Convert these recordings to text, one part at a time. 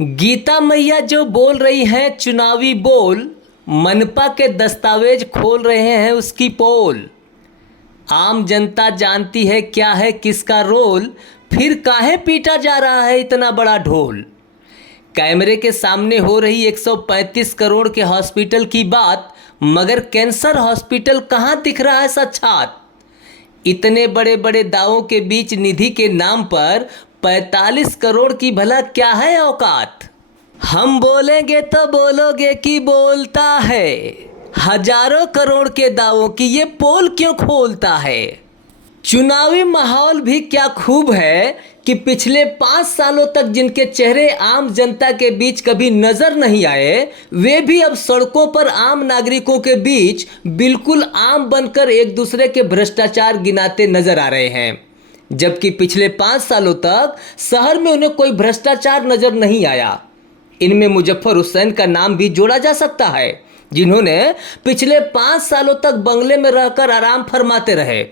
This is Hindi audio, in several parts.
गीता मैया जो बोल रही हैं चुनावी बोल, मनपा के दस्तावेज खोल रहे हैं उसकी पोल। आम जनता जानती है क्या है किसका रोल, फिर काहे पीटा जा रहा है इतना बड़ा ढोल। कैमरे के सामने हो रही 135 करोड़ के हॉस्पिटल की बात, मगर कैंसर हॉस्पिटल कहाँ दिख रहा है सच्चात। इतने बड़े बड़े दावों के बीच निधि के नाम पर 45 करोड़ की भला क्या है औकात। हम बोलेंगे तो बोलोगे कि बोलता है, हजारों करोड़ के दावों की ये पोल क्यों खोलता है। चुनावी माहौल भी क्या खूब है कि पिछले 5 सालों तक जिनके चेहरे आम जनता के बीच कभी नजर नहीं आए, वे भी अब सड़कों पर आम नागरिकों के बीच बिल्कुल आम बनकर एक दूसरे के भ्रष्टाचार गिनाते नजर आ रहे हैं। जबकि पिछले 5 सालों तक शहर में उन्हें कोई भ्रष्टाचार नजर नहीं आया। इनमें मुजफ्फर हुसैन का नाम भी जोड़ा जा सकता है, जिन्होंने पिछले 5 सालों तक बंगले में रहकर आराम फरमाते रहे,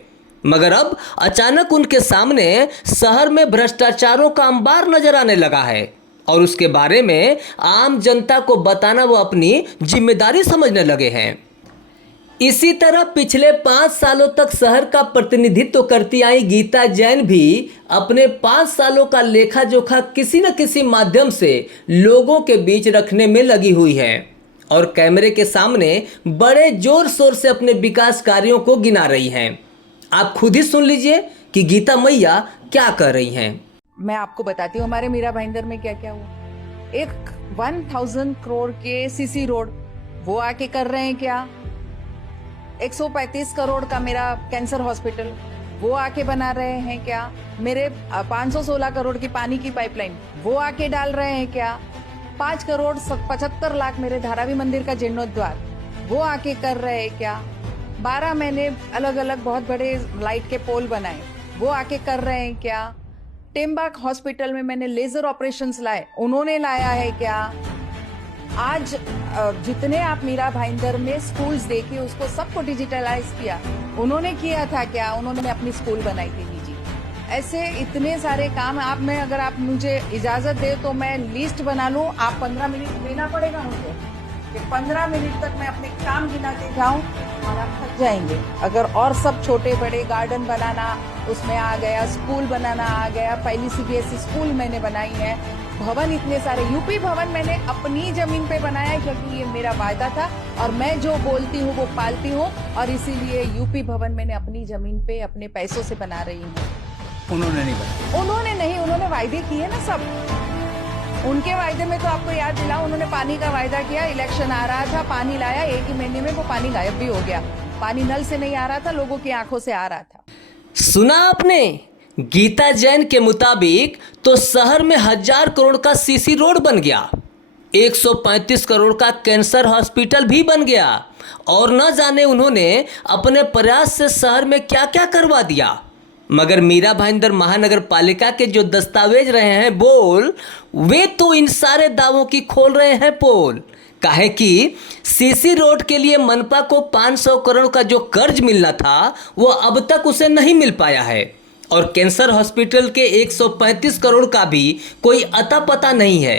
मगर अब अचानक उनके सामने शहर में भ्रष्टाचारों का अंबार नजर आने लगा है और उसके बारे में आम जनता को बताना वो अपनी जिम्मेदारी समझने लगे हैं। इसी तरह पिछले 5 सालों तक शहर का प्रतिनिधित्व करती आई गीता जैन भी अपने 5 सालों का लेखा जोखा किसी न किसी माध्यम से लोगों के बीच रखने में लगी हुई है और कैमरे के सामने बड़े जोर शोर से अपने विकास कार्यों को गिना रही हैं। आप खुद ही सुन लीजिए कि गीता मैया क्या कर रही हैं। मैं आपको बताती हूँ हमारे मीरा भाईंदर में क्या क्या हुआ। एक 1000 करोड़ के सीसी रोड वो आके कर रहे हैं क्या। 135 करोड़ का मेरा कैंसर हॉस्पिटल वो आके बना रहे हैं क्या। मेरे 516 करोड़ की पानी की पाइपलाइन वो आके डाल रहे हैं क्या। 5 करोड़ 75 लाख मेरे धारावी मंदिर का जीर्णोद्वार वो आके कर रहे हैं क्या। 12 महीने अलग अलग बहुत बड़े लाइट के पोल बनाए वो आके कर रहे हैं क्या। टेम्बाक हॉस्पिटल में मैंने लेजर ऑपरेशंस लाए उन्होंने लाया है क्या। आज जितने आप मीरा भाईंदर में स्कूल्स देखे उसको सबको डिजिटलाइज किया उन्होंने किया था क्या। उन्होंने अपनी स्कूल बनाई थी निजी। ऐसे इतने सारे काम आप में अगर आप मुझे इजाजत दे तो मैं लिस्ट बना लूं। आप 15 मिनट देना पड़ेगा मुझे कि 15 मिनट तक मैं अपने काम गिनाते जाऊं और आप थक जाएंगे। अगर और सब छोटे बड़े गार्डन बनाना उसमें आ गया, स्कूल बनाना आ गया, पहली सीबीएसई स्कूल मैंने बनाई है, भवन इतने सारे। यूपी भवन मैंने अपनी जमीन पे बनाया है क्योंकि ये मेरा वायदा था और मैं जो बोलती हूँ वो पालती हूँ और इसीलिए यूपी भवन मैंने अपनी जमीन पे अपने पैसों से बना रही हूँ। उन्होंने नहीं बनाया। उन्होंने वायदे किए ना सब। उनके वायदे में तो आपको याद दिलाऊं, उन्होंने पानी का वायदा किया। इलेक्शन आ रहा था, पानी लाया, एक ही महीने में वो पानी गायब भी हो गया। पानी नल से नहीं आ रहा था, लोगों की आंखों से आ रहा था। सुना आपने, गीता जैन के मुताबिक तो शहर में 1000 करोड़ का सीसी रोड बन गया, 135 करोड़ का कैंसर हॉस्पिटल भी बन गया और न जाने उन्होंने अपने प्रयास से शहर में क्या क्या करवा दिया। मगर मीरा भाईंदर महानगर पालिका के जो दस्तावेज रहे हैं बोल, वे तो इन सारे दावों की खोल रहे हैं पोल। काहे कि सीसी रोड के लिए मनपा को 500 करोड़ का जो कर्ज मिलना था वो अब तक उसे नहीं मिल पाया है और कैंसर हॉस्पिटल के 135 करोड़ का भी कोई अता पता नहीं है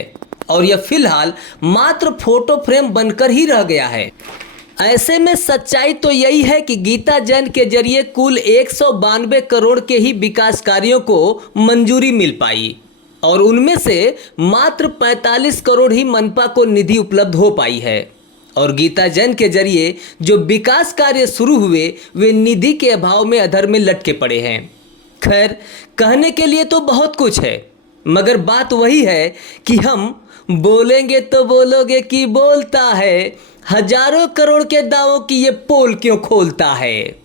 और यह फिलहाल मात्र फोटो फ्रेम बनकर ही रह गया है। ऐसे में सच्चाई तो यही है कि गीता जैन के जरिए कुल 192 करोड़ के ही विकास कार्यों को मंजूरी मिल पाई और उनमें से मात्र 45 करोड़ ही मनपा को निधि उपलब्ध हो पाई है और गीता जैन के जरिए जो विकास कार्य शुरू हुए वे निधि के अभाव में अधर में लटके पड़े हैं। खैर, कहने के लिए तो बहुत कुछ है, मगर बात वही है कि हम बोलेंगे तो बोलोगे कि बोलता है, हजारों करोड़ के दावों की ये पोल क्यों खोलता है।